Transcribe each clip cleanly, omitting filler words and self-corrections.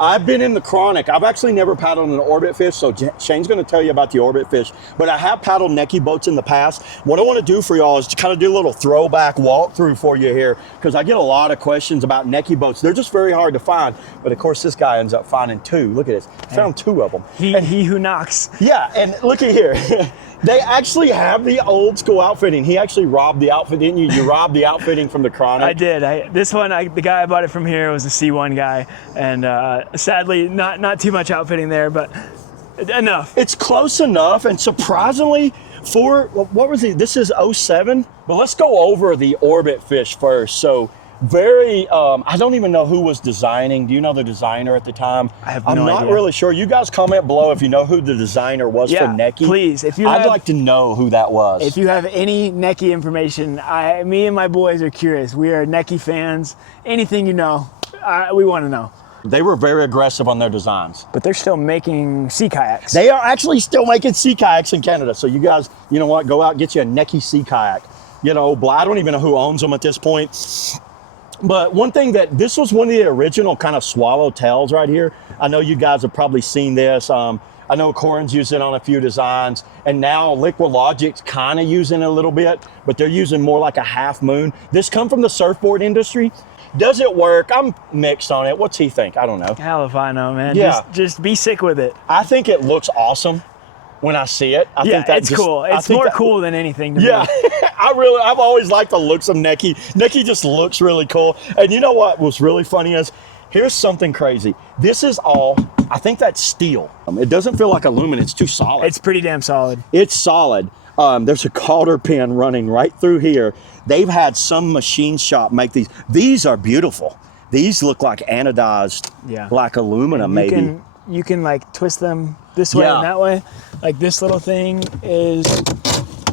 I've been in the Chronic. I've actually never paddled an Obitfish, so Shane's going to tell you about the Obitfish. But I have paddled Necky boats in the past. What I want to do for y'all is to kind of do a little throwback walkthrough for you here, because I get a lot of questions about Necky boats. They're just very hard to find. But of course, this guy ends up finding two. Look at this. Found two of them. He who knocks. Yeah, and look at here. They actually have the old school outfitting. He actually robbed the outfit, didn't you? You robbed the outfitting from the Chronic. I did. This one, the guy I bought it from here was a C1 guy, and sadly, not too much outfitting there, but enough. It's close enough, and surprisingly, what was he? This is 07. But let's go over the Obitfish first. So very, I don't even know who was designing. Do you know the designer at the time? I have no idea. I'm not really sure. You guys comment below if you know who the designer was for Necky. Please. I'd like to know who that was. If you have any Necky information, me and my boys are curious. We are Necky fans. Anything you know, we want to know. They were very aggressive on their designs. But they're still making sea kayaks. They are actually still making sea kayaks in Canada. So you guys, you know what? Go out and get you a Necky sea kayak. You know, I don't even know who owns them at this point. But one thing this was one of the original kind of swallowtails right here. I know you guys have probably seen this. I know Corin's used it on a few designs, and now Liquid Logic's kind of using it a little bit, but they're using more like a half moon. This come from the surfboard industry. Does it work? I'm mixed on it. What's he think? I don't know. Hell if I know, man. Yeah. Just be sick with it. I think it looks awesome when I see it. I think it's cool. It's more cool than anything to me. I've always liked the looks of Necky. Necky just looks really cool. And you know what was really funny is, here's something crazy. This is all, I think that's steel. It doesn't feel like aluminum. It's too solid. It's pretty damn solid. It's solid. There's a cotter pin running right through here. They've had some machine shop make these. These are beautiful. These look like anodized black aluminum, maybe. You can like twist them this way and that way. Like this little thing is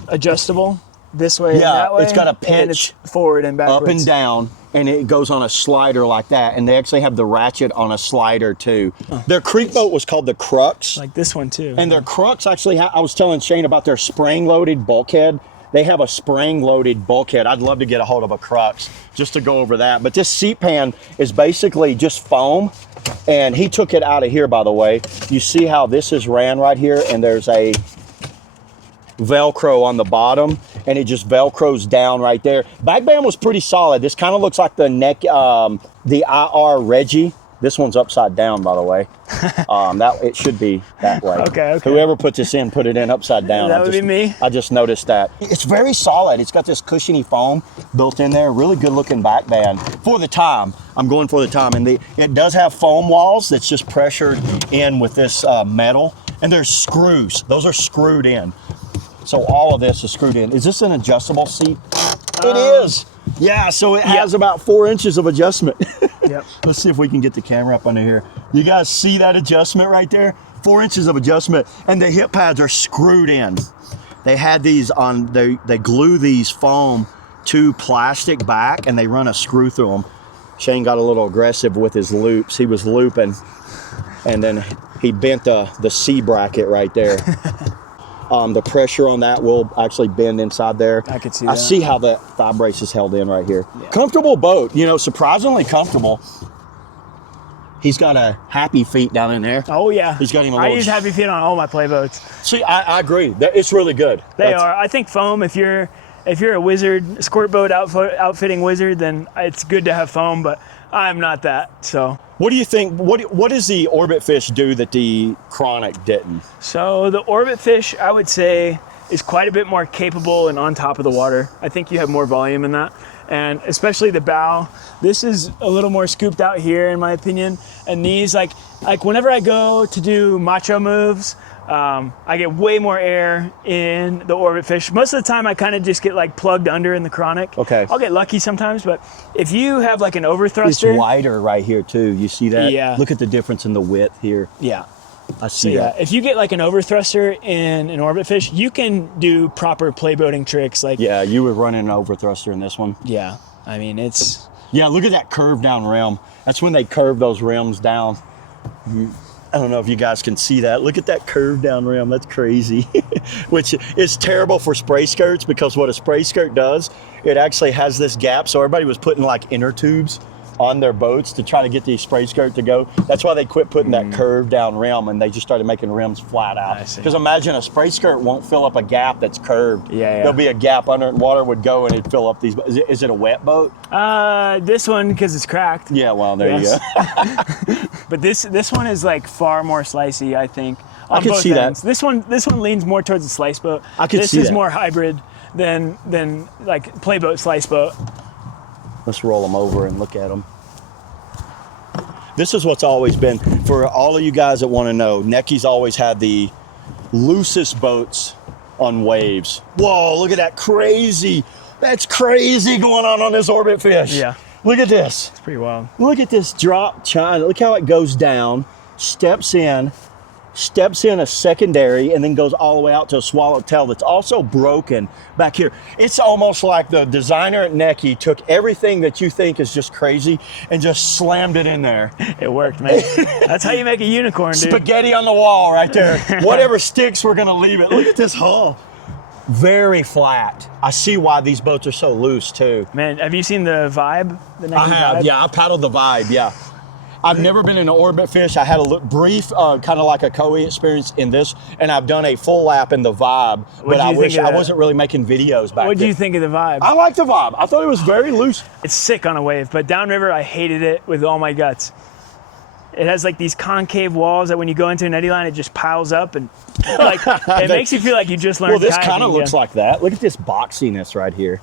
adjustable this way and that way. It's got a pitch, and it's forward and backwards. Up and down, and it goes on a slider like that. And they actually have the ratchet on a slider too. Their creek boat was called the Crux. Like this one too. And their Crux actually, I was telling Shane about their spring-loaded bulkhead. They have a spring-loaded bulkhead. I'd love to get a hold of a Crux just to go over that. But this seat pan is basically just foam. And he took it out of here, by the way. You see how this is ran right here, and there's a Velcro on the bottom, and it just Velcros down right there. Back band was pretty solid. This kind of looks like the the IR Reggie. This one's upside down, by the way. It should be that way. Okay. Whoever put this in, put it in upside down. That would be me. I just noticed that. It's very solid. It's got this cushiony foam built in there. Really good looking back band for the time. I'm going for the time. And it does have foam walls that's just pressured in with this metal. And there's screws. Those are screwed in. So all of this is screwed in. Is this an adjustable seat? It is. Yeah, so it has about 4 inches of adjustment. Yep. Let's see if we can get the camera up under here. You guys see that adjustment right there? 4 inches of adjustment, and the hip pads are screwed in. They had these on, they glue these foam to plastic back, and they run a screw through them. Shane got a little aggressive with his loops. He was looping, and then he bent the C bracket right there. The pressure on that will actually bend inside there. I could see that. I see how the thigh brace is held in right here. Yeah. Comfortable boat, you know, surprisingly comfortable. He's got a Happy Feet down in there. Oh yeah. He's got him a I little... use Happy Feet on all my play boats. See, I agree. It's really good. They are. I think foam, if you're a wizard, squirt boat outfitting wizard, then it's good to have foam, but I'm not that, so. What do you think, what does the Obitfish do that the Chronic didn't? So the Obitfish, I would say, is quite a bit more capable and on top of the water. I think you have more volume in that. And especially the bow. This is a little more scooped out here, in my opinion. And these, like whenever I go to do macho moves, I get way more air in the Obitfish. Most of the time, I kind of just get like plugged under in the Chronic. Okay. I'll get lucky sometimes, but if you have like an overthruster. It's wider right here too. You see that? Yeah. Look at the difference in the width here. Yeah. I see that. If you get like an overthruster in an Obitfish, you can do proper playboating tricks. Like you would run an overthruster in this one. Yeah, I mean it's. Yeah, look at that curved down rim. That's when they curve those rims down. I don't know if you guys can see that. Look at that curved down rim. That's crazy. Which is terrible for spray skirts, because what a spray skirt does, it actually has this gap. So everybody was putting like inner tubes on their boats to try to get the spray skirt to go. That's why they quit putting that curved down rim, and they just started making rims flat out. Because imagine a spray skirt won't fill up a gap that's curved. There'll be a gap under it, and water would go and it'd fill up these. Is it a wet boat? This one, because it's cracked. Yeah, well, there you go. But this one is like far more slicey, I think. I can see that. This one leans more towards a slice boat. I can see that. This is more hybrid than like playboat, slice boat. Let's roll them over and look at them. This is what's always been, for all of you guys that want to know, Necky's always had the loosest boats on waves. Whoa, look at that crazy. That's crazy going on this orbit fish. Yeah. Look at this. It's pretty wild. Look at this drop chine. Look how it goes down, steps in a secondary, and then goes all the way out to a swallowtail that's also broken back here. It's almost like the designer at Necky took everything that you think is just crazy and just slammed it in there. It worked, man. That's how you make a unicorn, dude. Spaghetti on the wall right there. Whatever sticks, we're gonna leave it. Look at this hull. Very flat. I see why these boats are so loose too. Man, have you seen the Vibe? The Necky I have, Vibe? yeah. I paddled the Vibe, yeah. I've never been in an orbit fish. I had a brief, kind of like a Koi experience in this, and I've done a full lap in the Vibe, but I wish I wasn't really making videos back then. What do you think of the Vibe? I like the Vibe. I thought it was very loose. It's sick on a wave, but downriver, I hated it with all my guts. It has like these concave walls that when you go into an eddy line, it just piles up, and like it makes you feel like you just learned kayaking. Well, this kind of looks like that. Look at this boxiness right here.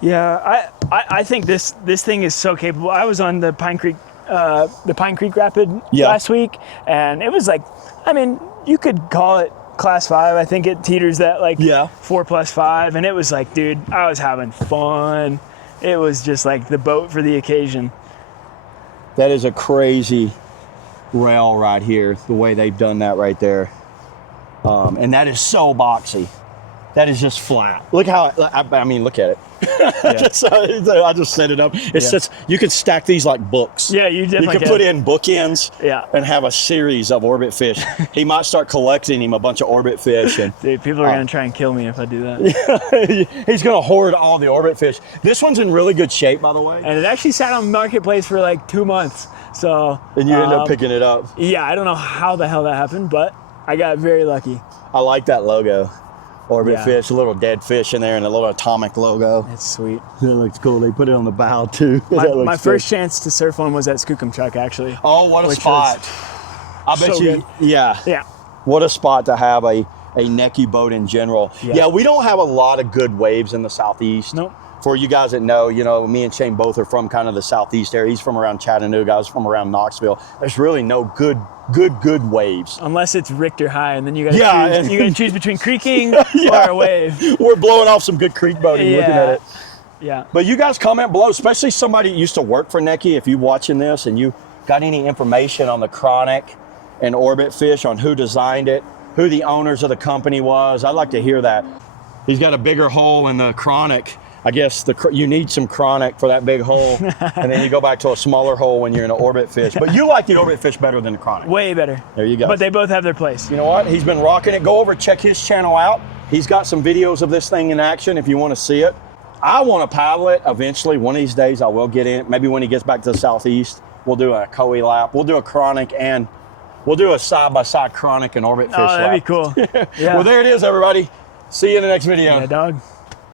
Yeah, I think this thing is so capable. I was on the Pine Creek Rapid last week, and it was like, I mean, you could call it class 5. I think it teeters that like 4+5, and it was like, dude, I was having fun. It was just like the boat for the occasion. That is a crazy rail right here, the way they've done that right there. And that is so boxy. That is just flat. Look how, I mean, look at it. I just set it up. It's just, you could stack these like books. Yeah, you definitely You could put in bookends and have a series of orbit fish. He might start collecting him a bunch of orbit fish. And, dude, people are going to try and kill me if I do that. He's going to hoard all the orbit fish. This one's in really good shape, by the way. And it actually sat on Marketplace for like 2 months. So. And you end up picking it up. Yeah, I don't know how the hell that happened, but I got very lucky. I like that logo. Orbit fish, a little dead fish in there, and a little atomic logo. It's sweet. That looks cool. They put it on the bow too. My first chance to surf one was at Skookum Chuck, actually. Oh, what a spot! I bet so you. good. Yeah. What a spot to have a Necky boat in general. Yeah, we don't have a lot of good waves in the southeast. Nope. For you guys that know, you know, me and Shane both are from kind of the southeast area. He's from around Chattanooga. I was from around Knoxville. There's really no good waves. Unless it's Richter high, and then you got to choose between creaking or a wave. We're blowing off some good creek boating looking at it. Yeah. But you guys comment below, especially somebody that used to work for Necky, if you're watching this and you got any information on the Chronic and Orbit Fish, on who designed it, who the owners of the company was. I'd like to hear that. He's got a bigger hole in the Chronic. I guess you need some Chronic for that big hole, and then you go back to a smaller hole when you're in an Orbit Fish. But you like the Orbit Fish better than the Chronic. Way better. There you go. But they both have their place. You know what? He's been rocking it. Go over, check his channel out. He's got some videos of this thing in action if you want to see it. I want to paddle it eventually. One of these days I will get in it. Maybe when he gets back to the southeast, we'll do a Koi lap. We'll do a Chronic, and we'll do a side-by-side Chronic and Orbit Fish lap. Oh, that'd be cool. Yeah. Well, there it is, everybody. See you in the next video. Yeah, dog.